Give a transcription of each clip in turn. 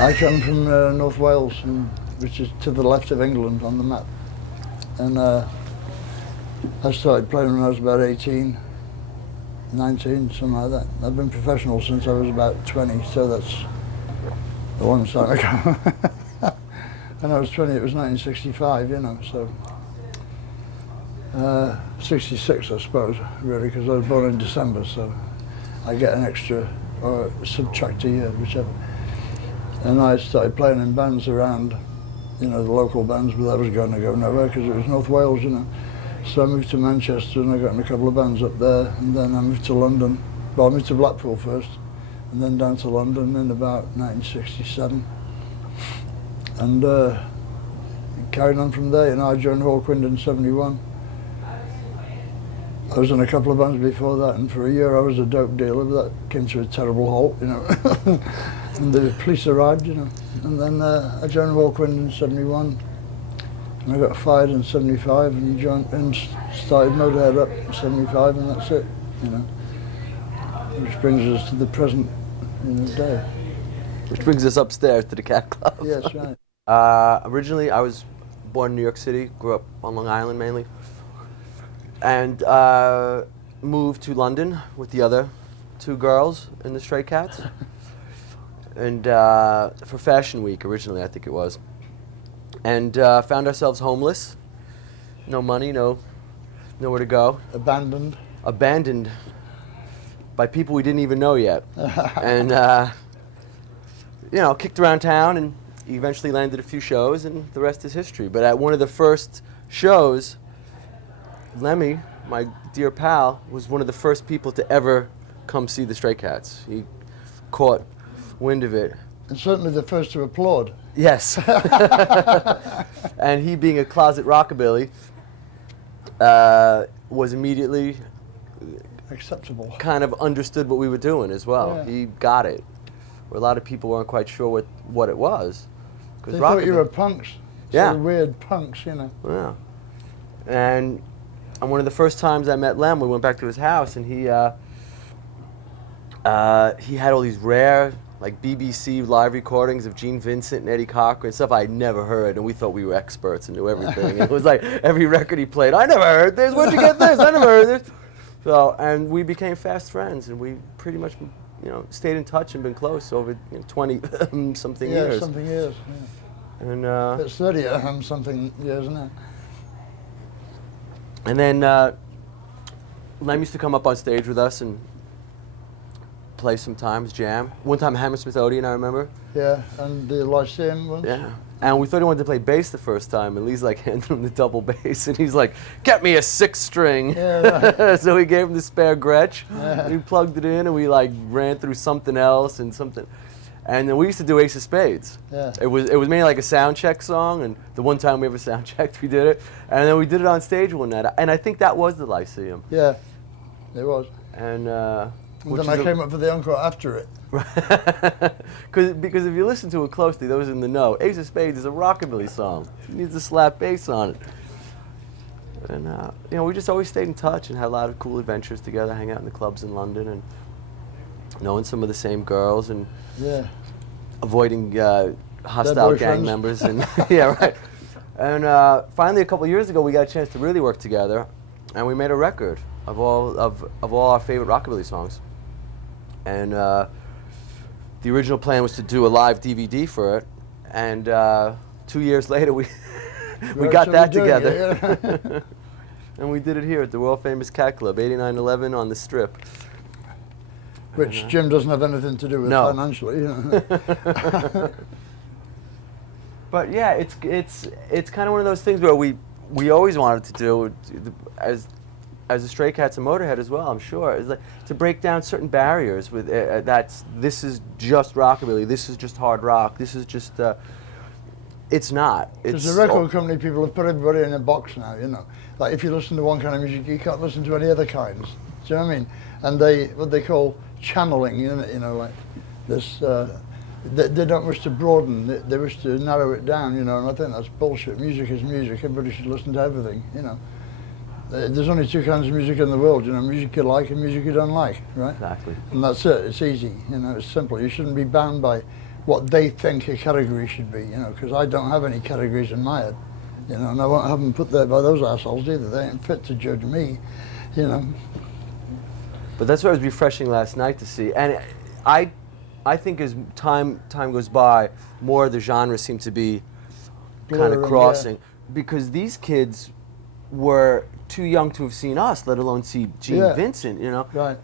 I come from North Wales, which is to the left of England on the map. And I started playing when I was about 18, 19, something like that. I've been professional since I was about 20, so that's a long time ago. When I was 20, it was 1965, you know, so 66, I suppose, really, because I was born in December, so I get an extra, or subtract a year, whichever. And I started playing in bands around, you know, the local bands, but that was going to go nowhere because it was North Wales, you know. So I moved to Manchester and I got in a couple of bands up there, and then I moved to London. Well, I moved to Blackpool first, and then down to London in about 1967. And carried on from there, you know. I joined Hawkwind in 71. I was in a couple of bands before that, and for a year I was a dope dealer, but that came to a terrible halt, you know. And the police arrived, you know. And then I joined Hawkwind in 71, and I got fired in 75, and started Motorhead up in 75, and that's it, you know. Which brings us to the present, you know, day. Which brings us upstairs to the Cat Club. Yes, right. Originally, I was born in New York City, grew up on Long Island mainly, and moved to London with the other two girls in the Stray Cats. And for Fashion Week originally, I think it was. And found ourselves homeless, no money, nowhere to go. Abandoned. Abandoned by people we didn't even know yet. And you know, kicked around town and eventually landed a few shows, and the rest is history. But at one of the first shows, Lemmy, my dear pal, was one of the first people to ever come see the Stray Cats. He caught wind of it. And certainly the first to applaud. Yes. And he, being a closet rockabilly, was immediately acceptable. Kind of understood what we were doing as well. Yeah. He got it. Where a lot of people weren't quite sure what it was. They thought you were punks. Yeah. Sort of weird punks, you know. Yeah. And one of the first times I met Lem, we went back to his house, and he had all these rare, like, BBC live recordings of Gene Vincent and Eddie Cochran, stuff I'd never heard, and we thought we were experts and knew everything. And it was like every record he played, I never heard this, where'd you get this? I never heard this. So, and we became fast friends, and we pretty much, you know, stayed in touch and been close over 20 something years. Yeah, something years. Yeah. And it's 30 something years, isn't it? And then Lem used to come up on stage with us and play sometimes, jam. One time Hammersmith Odeon, I remember. Yeah, and the Lyceum once. Yeah. And we thought he wanted to play bass the first time, and Lee's like handed him the double bass, and he's like, "Get me a 6-string." Yeah, right. So he gave him the spare Gretsch, and he plugged it in, and we like ran through something else and something. And then we used to do Ace of Spades. Yeah. It was mainly like a sound check song, and the one time we ever sound checked, we did it. And then we did it on stage one night, and I think that was the Lyceum. Yeah, it was. And then I came up for the encore after it. Because if you listen to it closely, those in the know, Ace of Spades is a rockabilly song. It needs a slap bass on it. And you know, we just always stayed in touch and had a lot of cool adventures together, hang out in the clubs in London, and knowing some of the same girls, and avoiding hostile gang members. And yeah, right. And finally, a couple of years ago, we got a chance to really work together, and we made a record of all our favorite rockabilly songs. And the original plan was to do a live DVD for it, and 2 years later we got that together. Yeah. And we did it here at the world famous Cat Club, 8911 on the Strip. Which Jim doesn't have anything to do with financially. You know. But yeah, it's kind of one of those things where we always wanted to do, as a Stray Cats and Motorhead as well, I'm sure, is like to break down certain barriers with this is just rockabilly, this is just hard rock, this is just it's not. Because the record company people have put everybody in a box now, you know. Like if you listen to one kind of music, you can't listen to any other kinds. Do you know what I mean? And what they call channeling, you know, like this. They don't wish to broaden. They wish to narrow it down, you know. And I think that's bullshit. Music is music. Everybody should listen to everything, you know. There's only two kinds of music in the world, you know, music you like and music you don't like, right? Exactly. And that's it, it's easy, you know, it's simple. You shouldn't be bound by what they think a category should be, you know, because I don't have any categories in my head, you know, and I won't have them put there by those assholes either. They ain't fit to judge me, you know. But that's what was refreshing last night to see. And I think as time goes by, more of the genres seem to be kind of crossing. Yeah. Because these kids were too young to have seen us, let alone see Gene Vincent, you know. Right.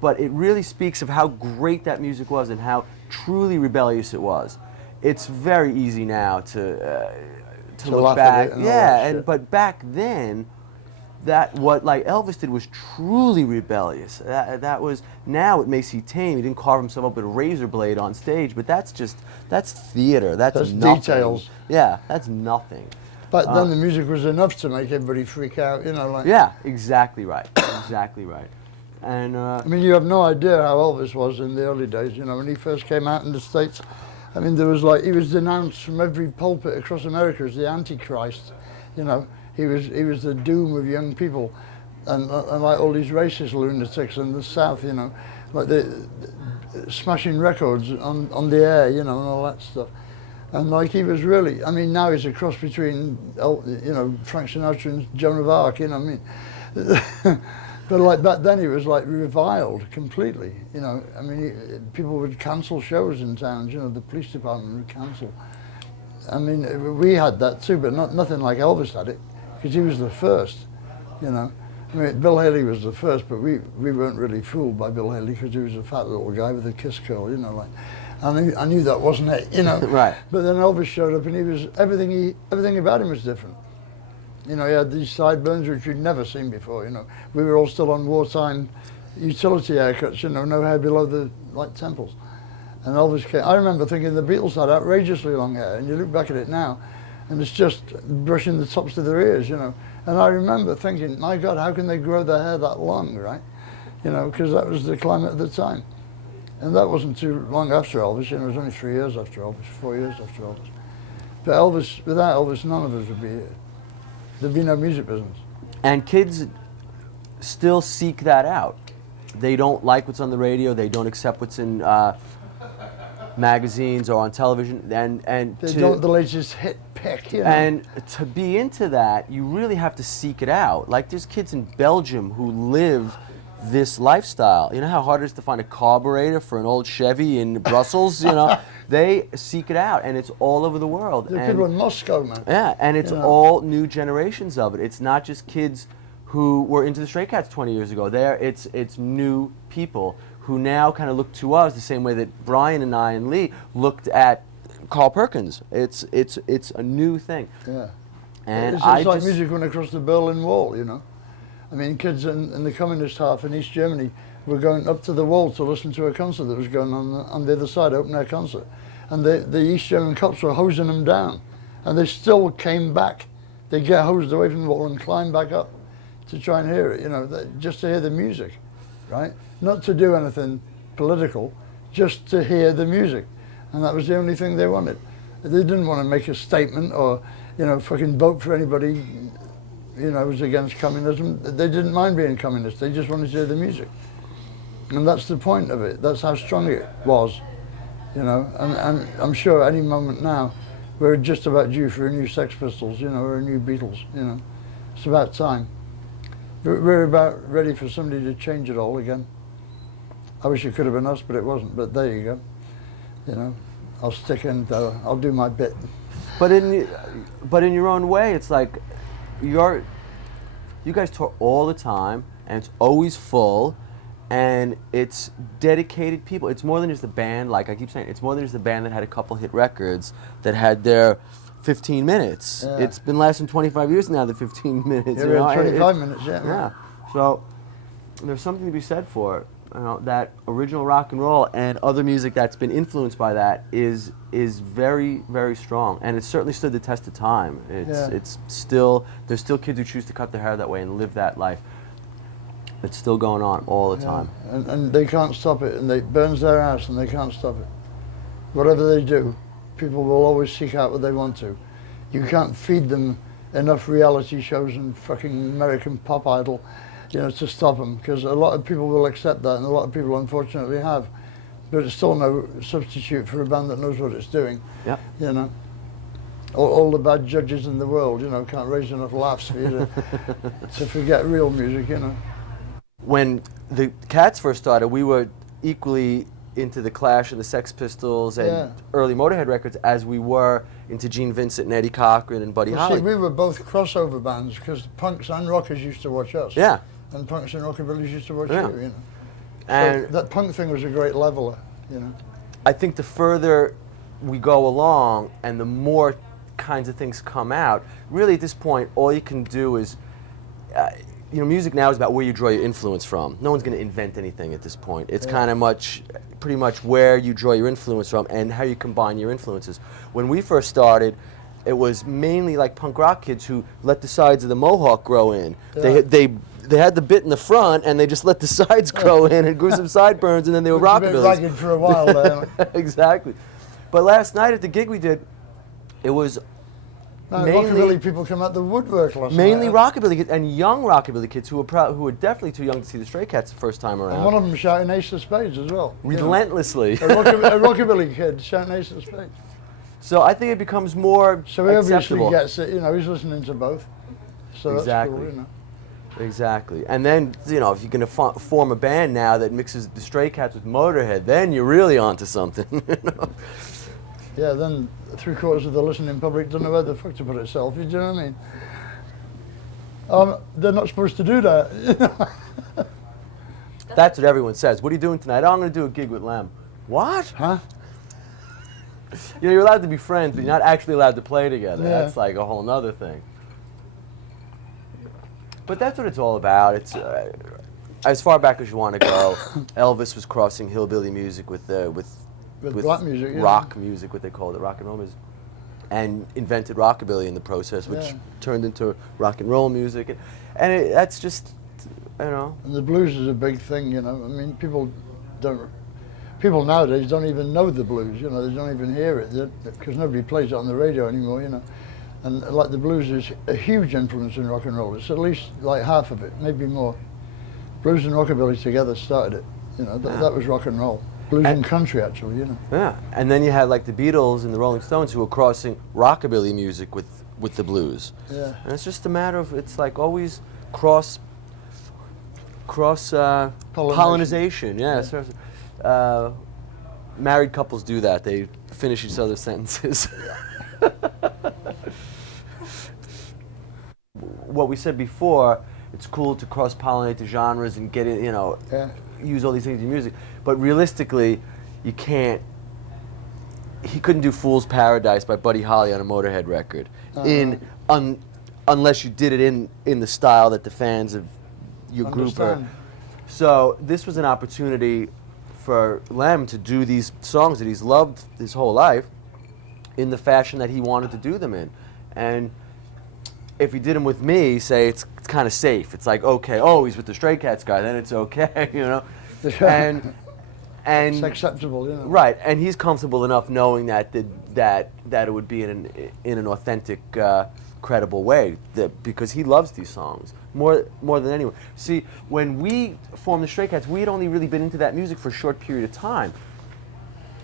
But it really speaks of how great that music was and how truly rebellious it was. It's very easy now to look back. But back then, that what like Elvis did was truly rebellious. That was, now it may seem tame. He didn't carve himself up with a razor blade on stage, but that's theater. That's nothing. Details. Yeah, that's nothing. But then the music was enough to make everybody freak out, you know, like. Yeah, exactly right. Exactly right. And I mean, you have no idea how Elvis was in the early days. You know, when he first came out in the States, I mean, there was like, he was denounced from every pulpit across America as the Antichrist. You know, he was the doom of young people, and like all these racist lunatics in the South. You know, like the smashing records on the air. You know, and all that stuff. And like he was really, I mean, now he's a cross between, you know, Frank Sinatra and Joan of Arc. You know, what I mean. But like back then, he was like reviled completely. You know, I mean, people would cancel shows in towns. You know, the police department would cancel. I mean, we had that too, but nothing like Elvis had it, because he was the first. You know, I mean, Bill Haley was the first, but we weren't really fooled by Bill Haley because he was a fat little guy with a kiss curl. You know, like I knew that wasn't it. You know, right. But then Elvis showed up, and he was everything about him was different. You know, he had these sideburns which we'd never seen before, you know. We were all still on wartime utility haircuts, you know, no hair below the, like, temples. And Elvis came, I remember thinking the Beatles had outrageously long hair, and you look back at it now, and it's just brushing the tops of their ears, you know. And I remember thinking, my God, how can they grow their hair that long, right? You know, because that was the climate at the time. And that wasn't too long after Elvis, you know, it was only 3 years after Elvis, 4 years after Elvis. But Elvis, without Elvis, none of us would be here. There'd be no music business. And kids still seek that out. They don't like what's on the radio. They don't accept what's in magazines or on television. And they don't the latest hit pick. You know? And to be into that, you really have to seek it out. Like there's kids in Belgium who live this lifestyle. You know how hard it is to find a carburetor for an old Chevy in Brussels? You know, they seek it out, and it's all over the world. There are people in Moscow, man. Yeah, and it's all new generations of it. It's not just kids who were into the Stray Cats 20 years ago. It's new people who now kind of look to us the same way that Brian and I and Lee looked at Carl Perkins. It's a new thing. Yeah, and it's like music went across the Berlin Wall, you know. I mean, kids in the communist half in East Germany were going up to the wall to listen to a concert that was going on the other side, open air concert. And the East German cops were hosing them down. And they still came back. They'd get hosed away from the wall and climb back up to try and hear it, you know, just to hear the music, right? Not to do anything political, just to hear the music. And that was the only thing they wanted. They didn't want to make a statement or, you know, fucking vote for anybody, you know, was against communism. They didn't mind being communist. They just wanted to hear the music. And that's the point of it. That's how strong it was, you know. And I'm sure any moment now, we're just about due for a new Sex Pistols, you know, or a new Beatles, you know. It's about time. We're about ready for somebody to change it all again. I wish it could have been us, but it wasn't. But there you go. You know, I'll stick in, though. I'll do my bit. But in your own way, it's like, you guys tour all the time, and it's always full, and it's dedicated people. It's more than just a band, like I keep saying, it's more than just a band that had a couple hit records that had their 15 minutes. Yeah. It's been less than 25 years now, the 15 minutes. Yeah, you know? 25 minutes, yeah. Yeah. So there's something to be said for it. You know, that original rock and roll and other music that's been influenced by that is very, very strong, and it's certainly stood the test of time. It's still, there's still kids who choose to cut their hair that way and live that life. It's still going on all the time. And they can't stop it, and it burns their house, and they can't stop it. Whatever they do, people will always seek out what they want to. You can't feed them enough reality shows and fucking American Pop Idol, you know, to stop them, because a lot of people will accept that, and a lot of people unfortunately have. but it's still no substitute for a band that knows what it's doing. Yeah. You know, all the bad judges in the world, you know, can't raise enough laughs for you to forget real music, you know. When the Cats first started, we were equally into the Clash and the Sex Pistols and early Motorhead records as we were into Gene Vincent and Eddie Cochran and Buddy Holly. See, we were both crossover bands because punks and rockers used to watch us. Yeah. And punks and rockabillys used to watch you, you know. And so that punk thing was a great leveler, you know. I think the further we go along and the more kinds of things come out, really at this point, all you can do is, you know, music now is about where you draw your influence from. No one's going to invent anything at this point. It's kind of pretty much where you draw your influence from and how you combine your influences. When we first started, it was mainly like punk rock kids who let the sides of the mohawk grow in. Yeah. They had the bit in the front and they just let the sides grow in and grew some sideburns and then they were rockabillys. A bit ragged for a while there. Exactly. But last night at the gig we did, it was mainly rockabilly people come out the woodwork last mainly night. rockabilly kids and young rockabilly kids who were definitely too young to see the Stray Cats the first time around. And one of them shouting Ace of Spades as well. Relentlessly. You know? A rockabilly kid shouting Ace of Spades. So I think it becomes more So he obviously acceptable. gets it, you know, he's listening to both. So Exactly. that's cool, you know. Exactly. And then, you know, if you're going to form a band now that mixes the Stray Cats with Motorhead, then you're really onto something, you know? Yeah, then 3/4 of the listening public don't know where the fuck to put itself, you know what I mean? They're not supposed to do that. That's what everyone says. What are you doing tonight? Oh, I'm going to do a gig with Lem. What? Huh? You know, you're allowed to be friends, but you're not actually allowed to play together. Yeah. That's like a whole nother thing. But that's what it's all about. It's as far back as you want to go. Elvis was crossing hillbilly music with black music, yeah. rock music, what they called it, rock and roll music, and invented rockabilly in the process, which turned into rock and roll music, and that's just, you know. And the blues is a big thing, you know. I mean, people nowadays don't even know the blues, you know. They don't even hear it because nobody plays it on the radio anymore, you know. And like the blues is a huge influence in rock and roll. It's at least like half of it, maybe more. Blues and rockabilly together started it, you know. That was rock and roll. Blues and country, actually, you know. Yeah, and then you had like the Beatles and the Rolling Stones who were crossing rockabilly music with the blues. Yeah. And it's just a matter of, it's like always cross pollination. Yeah. Married couples do that. They finish each other's sentences. What we said before, it's cool to cross-pollinate the genres and get it, you know, use all these things in music. But realistically, you can't. He couldn't do "Fool's Paradise" by Buddy Holly on a Motorhead record, unless you did it in the style that the fans of your group are. So this was an opportunity for Lem to do these songs that he's loved his whole life in the fashion that he wanted to do them in, and if he did them with me, say it's kind of safe. It's like, okay, oh, he's with the Stray Cats guy, then it's okay, you know, and it's acceptable, you know. Right, and he's comfortable enough knowing that it would be in an authentic, credible way, because he loves these songs more than anyone. See, when we formed the Stray Cats, we had only really been into that music for a short period of time.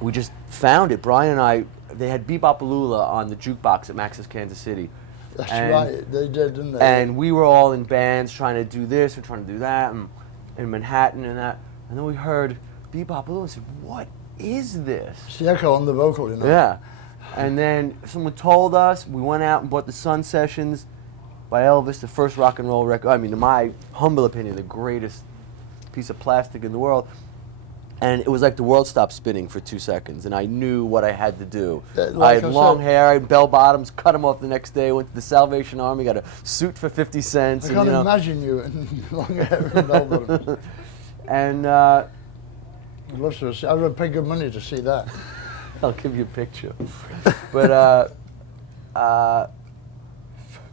We just found it. Brian and I, they had Bebopaloola on the jukebox at Max's Kansas City. That's right, they did, didn't they? And we were all in bands trying to do this or trying to do that, and in Manhattan and that. And then we heard Bebopaloola and said, what is this? It's the echo on the vocal, you know. Yeah. And then someone told us, we went out and bought the Sun Sessions by Elvis, the first rock and roll record, I mean, in my humble opinion, the greatest piece of plastic in the world. And it was like the world stopped spinning for 2 seconds, and I knew what I had to do. I had long hair, I had bell bottoms, cut them off the next day, went to the Salvation Army, got a suit for 50 cents. I can't imagine you in long hair and bell bottoms. And I'd love to see. I would pay good money to see that. I'll give you a picture. But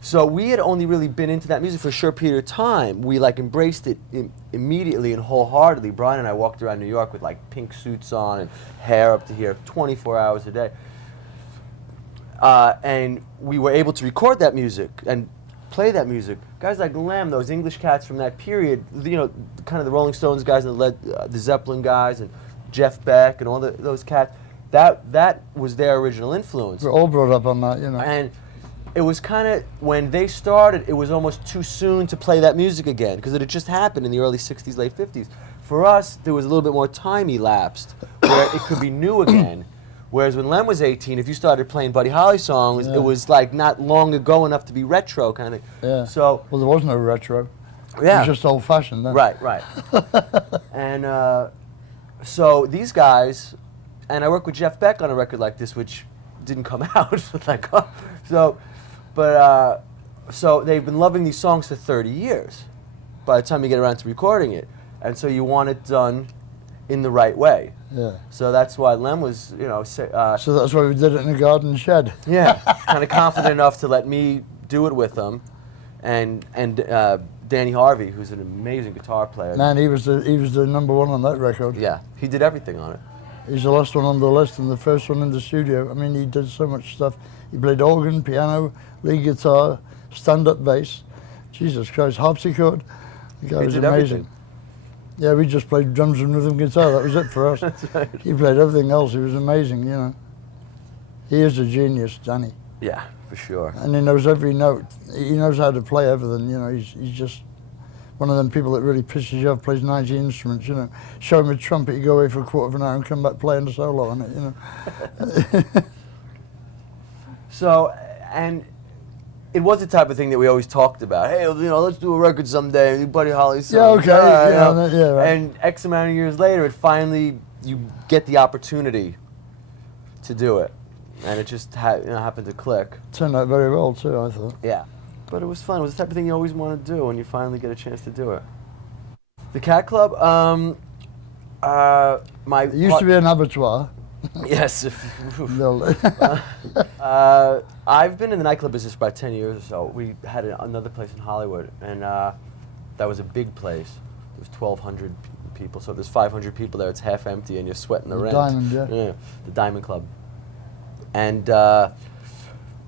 so we had only really been into that music for a short period of time. We like embraced it immediately and wholeheartedly. Brian and I walked around New York with like pink suits on and hair up to here, 24 hours a day. And we were able to record that music and play that music. Guys like Lem, those English cats from that period, you know, kind of the Rolling Stones guys and the Zeppelin guys, and Jeff Beck and all those cats. That was their original influence. We're all brought up on that, you know. And it was kind of, when they started, it was almost too soon to play that music again, because it had just happened in the early 60s, late 50s. For us, there was a little bit more time elapsed where it could be new again. Whereas when Lem was 18, if you started playing Buddy Holly songs, it was like not long ago enough to be retro kind of thing. Yeah. So, well, there was no retro. yeah. It was just old-fashioned then. Right, right. And so these guys, and I worked with Jeff Beck on a record like this, which didn't come out. So they've been loving these songs for 30 years by the time you get around to recording it. And so you want it done in the right way. Yeah. So that's why Lem was, so that's why we did it in a garden shed. Yeah, kind of confident enough to let me do it with them, and Danny Harvey, who's an amazing guitar player. Man, he was the #1 on that record. Yeah, he did everything on it. He's the last one on the list and the first one in the studio. I mean, he did so much stuff. He played organ, piano, lead guitar, stand-up bass. Jesus Christ, harpsichord. The guy was did amazing. everything. Yeah, we just played drums and rhythm guitar. That was it for us. That's right. He played everything else. He was amazing, you know. He is a genius, Danny. Yeah, for sure. And he knows every note. He knows how to play everything, you know. He's just one of them people that really pisses you off, plays 90 instruments, you know. Show him a trumpet, you go away for a quarter of an hour and come back playing a solo on it, you know. So, and it was the type of thing that we always talked about. Hey, let's do a record someday, do Buddy Holly songs. Yeah, okay. Yeah, right. And X amount of years later, you get the opportunity to do it. And it just happened to click. Turned out very well, too, I thought. Yeah. But it was fun. It was the type of thing you always want to do when you finally get a chance to do it. The Cat Club, It used to be an abattoir. Yes. I've been in the nightclub business for about 10 years or so. We had another place in Hollywood, and that was a big place. There was 1,200 people, so if there's 500 people there, it's half empty, and you're sweating the rent. Diamond, yeah. Yeah, the Diamond Club. And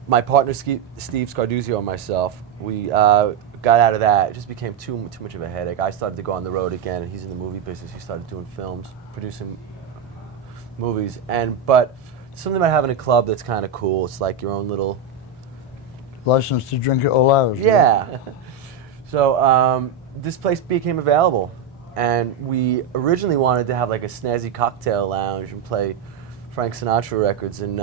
my partner, Steve Scarduzio, and myself, we got out of that. It just became too much of a headache. I started to go on the road again, and he's in the movie business. He started doing films, producing movies, but something about having a club that's kind of cool. It's like your own little license to drink at all hours. Yeah. So this place became available, and we originally wanted to have like a snazzy cocktail lounge and play Frank Sinatra records and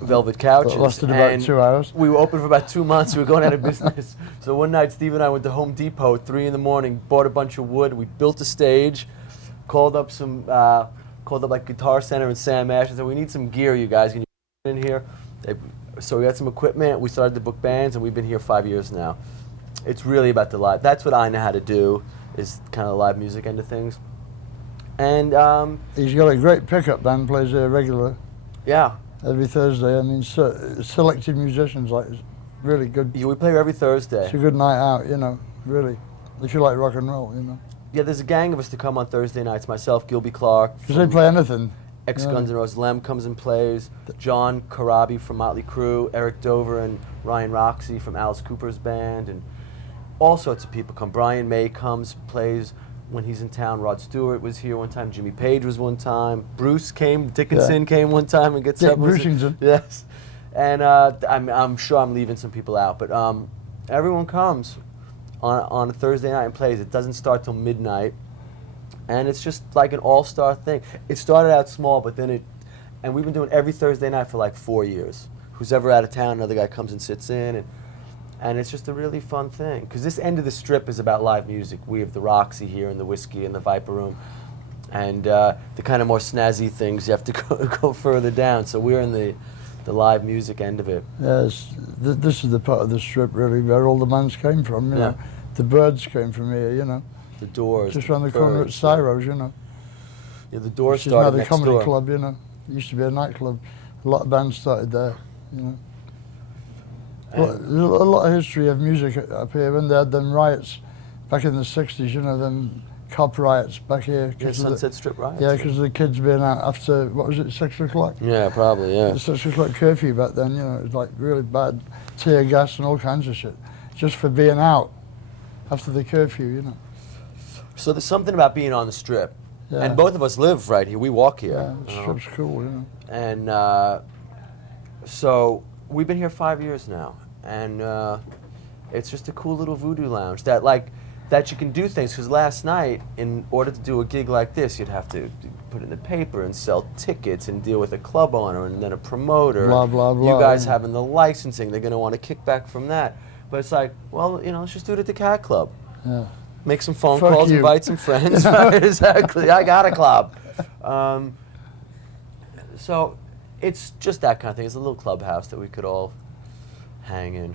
velvet couches. It lasted about 2 hours. We were open for about 2 months. We were going out of business. So one night, Steve and I went to Home Depot at 3 in the morning, bought a bunch of wood. We built a stage, called up like Guitar Center and Sam Ash and said, we need some gear, you guys. Can you in here? So we had some equipment. We started to book bands, and we've been here 5 years now. It's really about the live. That's what I know how to do, is kind of the live music end of things. And he's got a great pickup band, plays there regular. Yeah. Every Thursday. I mean, selected musicians, like, it's really good. Yeah, we play here every Thursday. It's a good night out, you know, really. If you like rock and roll, you know. Yeah, there's a gang of us to come on Thursday nights. Myself, Gilby Clarke. Because they play anything. Ex-Guns N' Roses. Lem comes and plays. John Corabi from Motley Crue. Eric Dover and Ryan Roxy from Alice Cooper's band. And all sorts of people come. Brian May comes, plays when he's in town. Rod Stewart was here one time. Jimmy Page was one time. Bruce came. Dickinson came one time and gets up. Brucington. Yes. And I'm sure I'm leaving some people out. But everyone comes on a Thursday night and plays. It doesn't start till midnight, and it's just like an all-star thing. It started out small, but then and we've been doing every Thursday night for like 4 years. Who's ever out of town, another guy comes and sits in, and it's just a really fun thing. Because this end of the Strip is about live music. We have the Roxy here, and the Whiskey, and the Viper Room, and the kind of more snazzy things you have to go further down. So we're in the live music end of it. Yes, this is the part of the Strip really where all the bands came from, you know. The Birds came from here, you know. The Doors. Just around the corner at Cyro's, you know. Yeah, the Doors started started next door. It's another comedy club, you know. It used to be a nightclub. A lot of bands started there, you know. There's a lot of history of music up here. When they had them riots back in the 60s, you know, them cop riots back here. Yeah, Sunset Strip riots. Yeah, because the kids being out after, what was it, 6 o'clock? Yeah, probably, yeah. The 6 o'clock curfew back then, you know, it was like really bad, tear gas and all kinds of shit, just for being out after the curfew, you know. So there's something about being on the Strip Yeah. And both of us live right here. We walk here. Yeah, you know? it's cool, you know. And so we've been here 5 years now, and it's just a cool little voodoo lounge that you can do things. Because last night, in order to do a gig like this, you'd have to put it in the paper and sell tickets and deal with a club owner and then a promoter. Blah, blah, blah. You guys yeah. having the licensing, they're going to want to kick back from that. But it's like, well, you know, let's just do it at the Cat Club. Yeah. Make some phone Fuck calls, you. invite some friends. Exactly. I got a club. So it's just that kind of thing. It's a little clubhouse that we could all hang in.